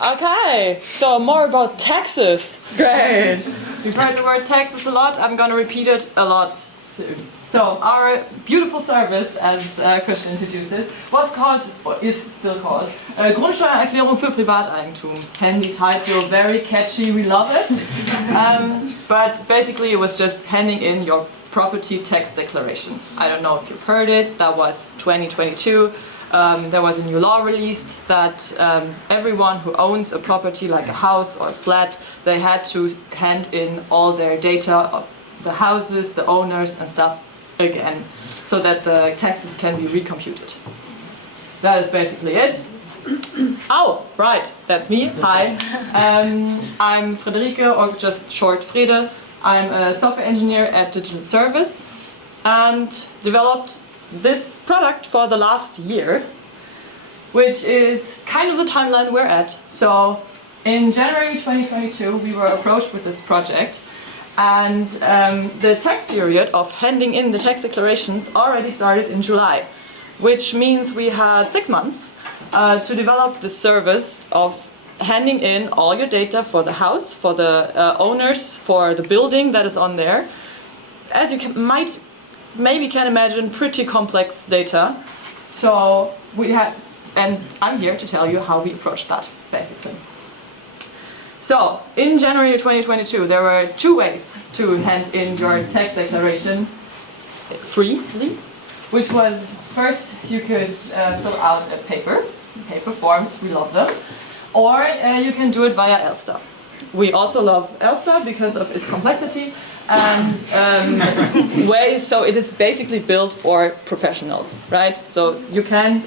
Okay, so more about taxes. Great. We've heard the word taxes a lot. I'm going to repeat it a lot soon. So our beautiful service, as Christian introduced it, was called, or is still called, Grundsteuererklärung für Privateigentum. Handy title, very catchy, we love it. But basically it was just handing in your property tax declaration. I don't know if you've heard it, that was 2022. There was a new law released that everyone who owns a property like a house or a flat, they had to hand in all their data of the houses, the owners and stuff again, so that the taxes can be recomputed. That is basically it. Oh, right, that's me. Hi. I'm Frederike, or just short Frede. I'm a software engineer at DigitalService and developed this product for the last year, which is kind of the timeline we're at. So in January 2022 we were approached with this project, and the tax period of handing in the tax declarations already started in July, which means we had 6 months to develop the service of handing in all your data for the house, for the owners, for the building that is on there. As you maybe can imagine, pretty complex data. So we had, and I'm here to tell you how we approached that, basically. So in January 2022, there were 2 ways to hand in your tax declaration freely, which was first you could fill out a paper forms, we love them, or you can do it via Elster. We also love Elster because of its complexity and ways, so it is basically built for professionals, right? So you can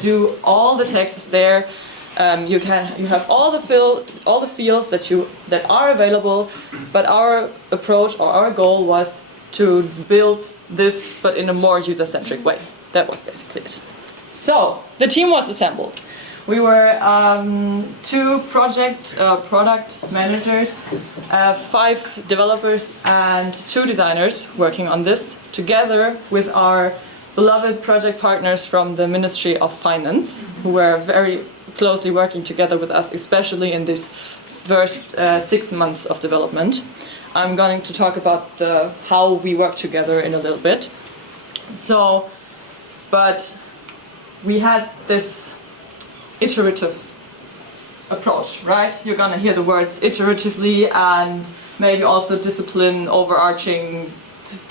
do all the taxes there. You have all the fields that are available, but our approach or our goal was to build this, but in a more user-centric way. That was basically it. So the team was assembled. We were 2 product managers, 5 developers and 2 designers working on this, together with our beloved project partners from the Ministry of Finance, who were very closely working together with us, especially in this first 6 months of development. I'm going to talk about how we work together in a little bit. So, but we had this iterative approach, right? You're gonna hear the words iteratively and maybe also discipline, overarching,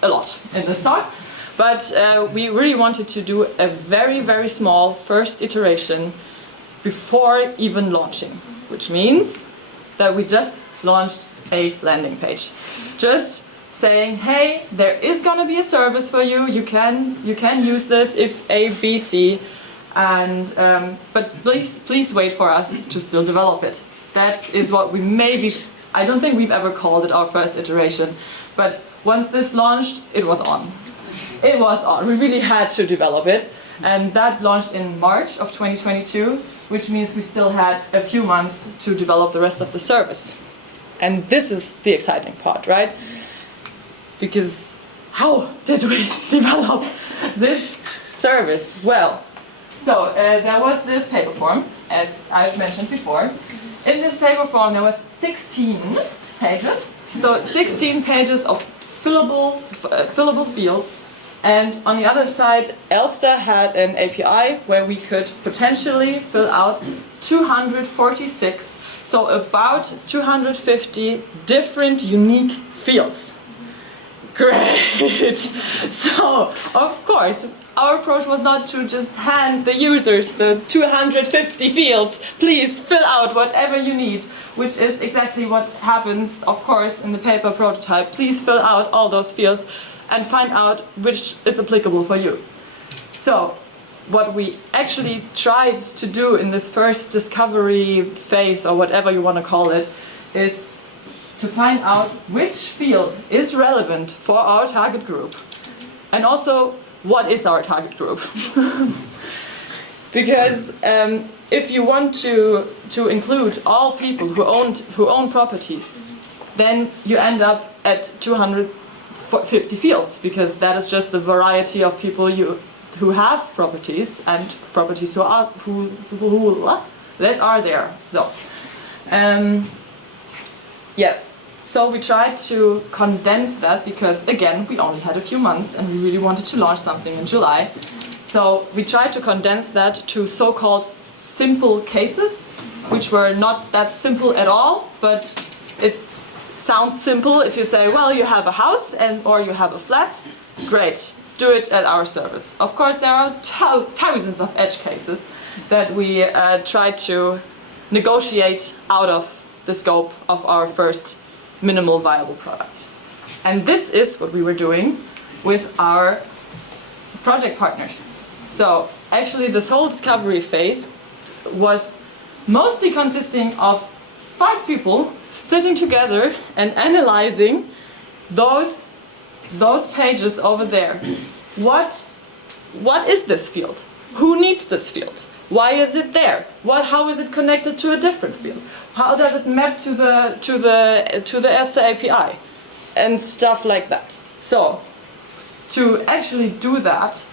a lot in the talk. But we really wanted to do a very, very small first iteration before even launching, which means that we just launched a landing page. Just saying, hey, there is gonna be a service for you. You can use this if A, B, C. And but please wait for us to still develop it. That is what we I don't think we've ever called it our first iteration, but once this launched, it was on. It was on. We really had to develop it, and that launched in March of 2022, which means we still had a few months to develop the rest of the service. And this is the exciting part, right? Because how did we develop this service? Well, so there was this paper form, as I've mentioned before. In this paper form there was 16 pages, so 16 pages of fillable fields, and on the other side Elster had an API where we could potentially fill out 246, so about 250 different unique fields. Great! So, of course, our approach was not to just hand the users the 250 fields, please fill out whatever you need, which is exactly what happens, of course, in the paper prototype. Please fill out all those fields and find out which is applicable for you. So, what we actually tried to do in this first discovery phase, or whatever you want to call it, is to find out which field is relevant for our target group, and also what is our target group. Because if you want to include all people who own properties, then you end up at 250 fields, because that is just the variety of people who have properties and properties that are there. So Yes, so we tried to condense that because, again, we only had a few months and we really wanted to launch something in July. So we tried to condense that to so-called simple cases, which were not that simple at all, but it sounds simple if you say, well, you have a house or you have a flat, great, do it at our service. Of course, there are thousands of edge cases that we tried to negotiate out of the scope of our first minimal viable product. And this is what we were doing with our project partners. So actually this whole discovery phase was mostly consisting of 5 people sitting together and analyzing those pages over there. What is this field? Who needs this field? Why is it there? How is it connected to a different field? How does it map to the ERSA API? And stuff like that. So, to actually do that,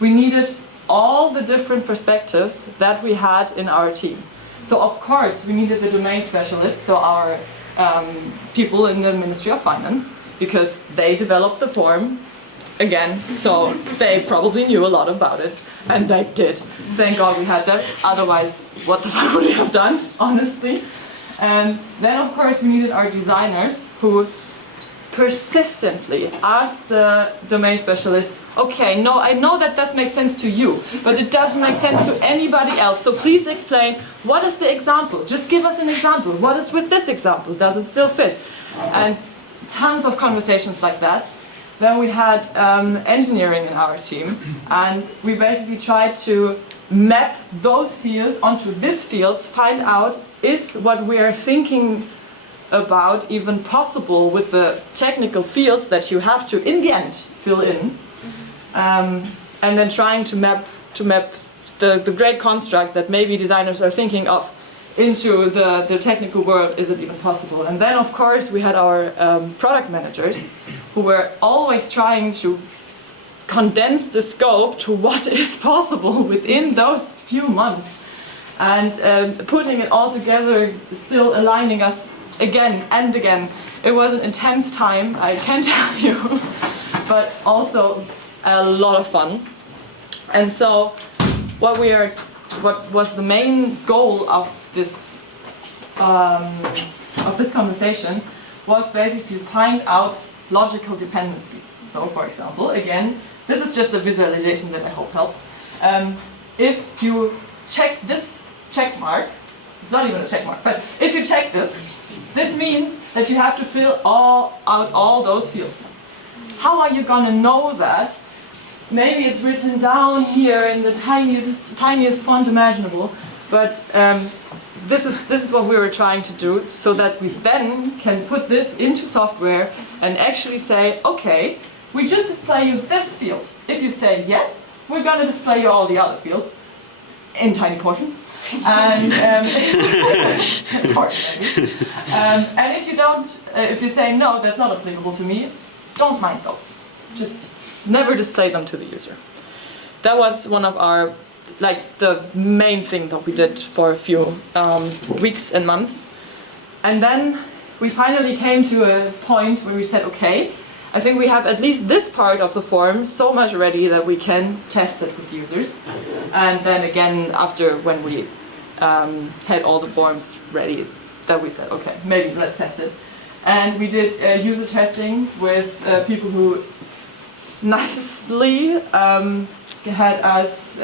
we needed all the different perspectives that we had in our team. So of course we needed the domain specialists, so our people in the Ministry of Finance, because they developed the form again, so they probably knew a lot about it, and they did. Thank God we had that, otherwise what the fuck would we have done, honestly. And then of course we needed our designers who persistently asked the domain specialist, okay, no, I know that does make sense to you, but it doesn't make sense to anybody else, so please explain, what is the example? Just give us an example. What is with this example? Does it still fit? And tons of conversations like that. Then we had engineering in our team, and we basically tried to map those fields onto these fields, find out, is what we are thinking about even possible with the technical fields that you have to, in the end, fill in, and then trying to map the great construct that maybe designers are thinking of into the technical world. Is it even possible? And then, of course, we had our product managers who were always trying to condense the scope to what is possible within those few months, and putting it all together, still aligning us again and again. It was an intense time, I can tell you, but also a lot of fun. And so what was the main goal of this conversation was basically to find out logical dependencies. So for example, again, this is just a visualization that I hope helps. If you check this check mark, it's not even a check mark, but if you check this means that you have to fill out all those fields. How are you gonna know that? Maybe it's written down here in the tiniest font imaginable, but this is what we were trying to do, so that we then can put this into software and actually say, okay, we just display you this field. If you say yes, we're gonna display you all the other fields in tiny portions. And and if you don't, if you say no, that's not applicable to me, don't mind those. Just never display them to the user. That was one of our, the main thing that we did for a few weeks and months. And then we finally came to a point where we said, okay, I think we have at least this part of the form so much ready that we can test it with users. And then again, after when we had all the forms ready, that we said, okay, maybe let's test it. And we did user testing with people who nicely had us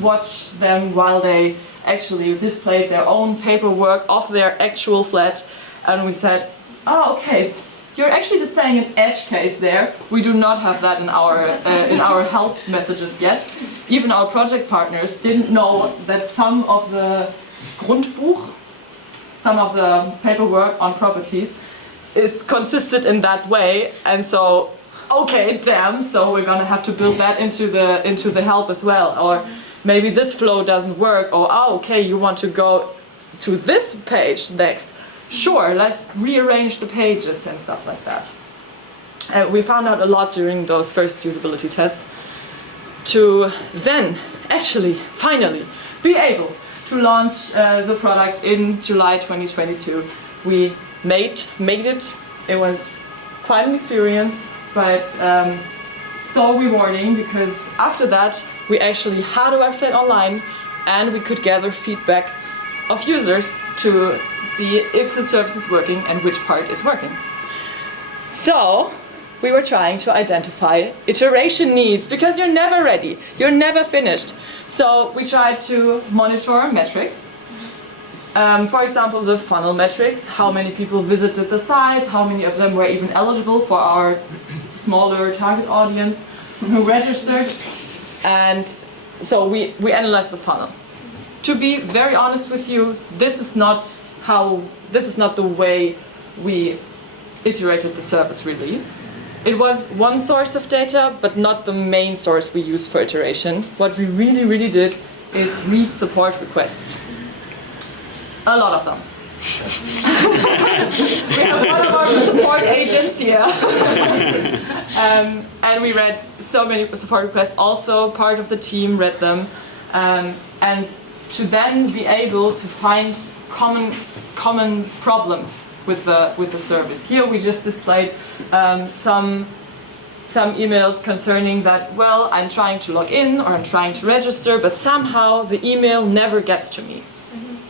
watch them while they actually displayed their own paperwork of their actual flat. And we said, oh, okay, you're actually displaying an edge case there. We do not have that in our help messages yet. Even our project partners didn't know that some of the Grundbuch, some of the paperwork on properties, is consisted in that way. And so, okay, damn, so we're gonna have to build that into the help as well. Or maybe this flow doesn't work, or oh, okay, you want to go to this page next. Sure, let's rearrange the pages and stuff like that. We found out a lot during those first usability tests to then actually, finally, be able to launch the product in July 2022. We made it. It was quite an experience, but so rewarding, because after that we actually had a website online and we could gather feedback of users to see if the service is working and which part is working. So we were trying to identify iteration needs, because you're never ready, you're never finished. So we tried to monitor metrics. For example, the funnel metrics, how many people visited the site, how many of them were even eligible for our smaller target audience who registered. And so we analyzed the funnel. To be very honest with you, this is not the way we iterated the service, really. It was one source of data, but not the main source we used for iteration. What we really did is read support requests. A lot of them. We have one of our support agents here. And we read so many support requests. Also, part of the team read them. And to then be able to find common problems with the service. Here we just displayed some emails concerning that, well, I'm trying to log in or I'm trying to register, but somehow the email never gets to me.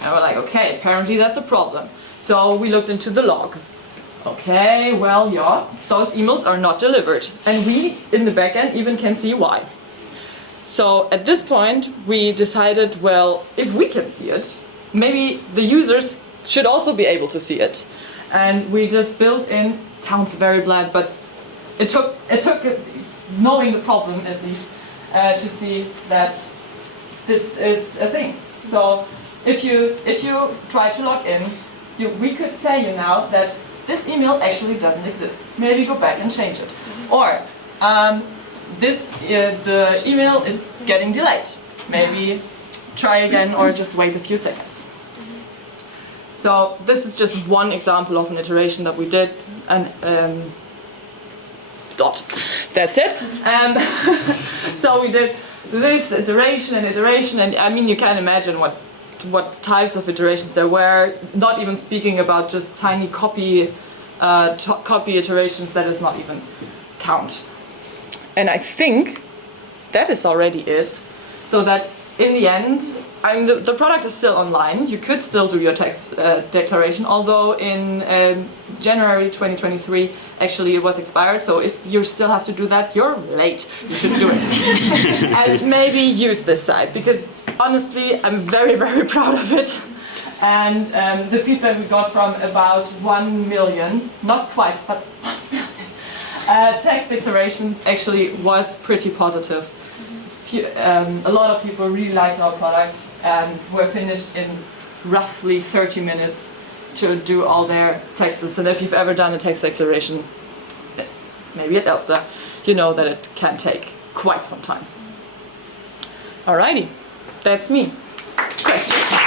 And we're like, okay, apparently that's a problem. So we looked into the logs. Okay, well, yeah, those emails are not delivered. And we, in the backend, even can see why. So at this point, we decided, well, if we can see it, maybe the users should also be able to see it. And we just built in, sounds very bland, but it took knowing the problem at least to see that this is a thing. So if you try to log in, we could tell you now that this email actually doesn't exist. Maybe go back and change it. Or the email is getting delayed. Maybe try again or just wait a few seconds. So this is just one example of an iteration that we did, and that's it. So we did this iteration, and I mean, you can imagine what types of iterations there were. Not even speaking about just tiny copy iterations, that does not even count. And I think that is already it. So that in the end, I mean, the product is still online. You could still do your text declaration, although in January 2023, actually it was expired. So if you still have to do that, you're late. You should do it. And maybe use this site, because honestly, I'm very proud of it. And the feedback we got from about 1 million, not quite, but 1 million, text declarations actually was pretty positive. A lot of people really liked our product and were finished in roughly 30 minutes to do all their texts. And if you've ever done a text declaration, maybe at Elsa, you know that it can take quite some time. Alrighty, that's me. Questions?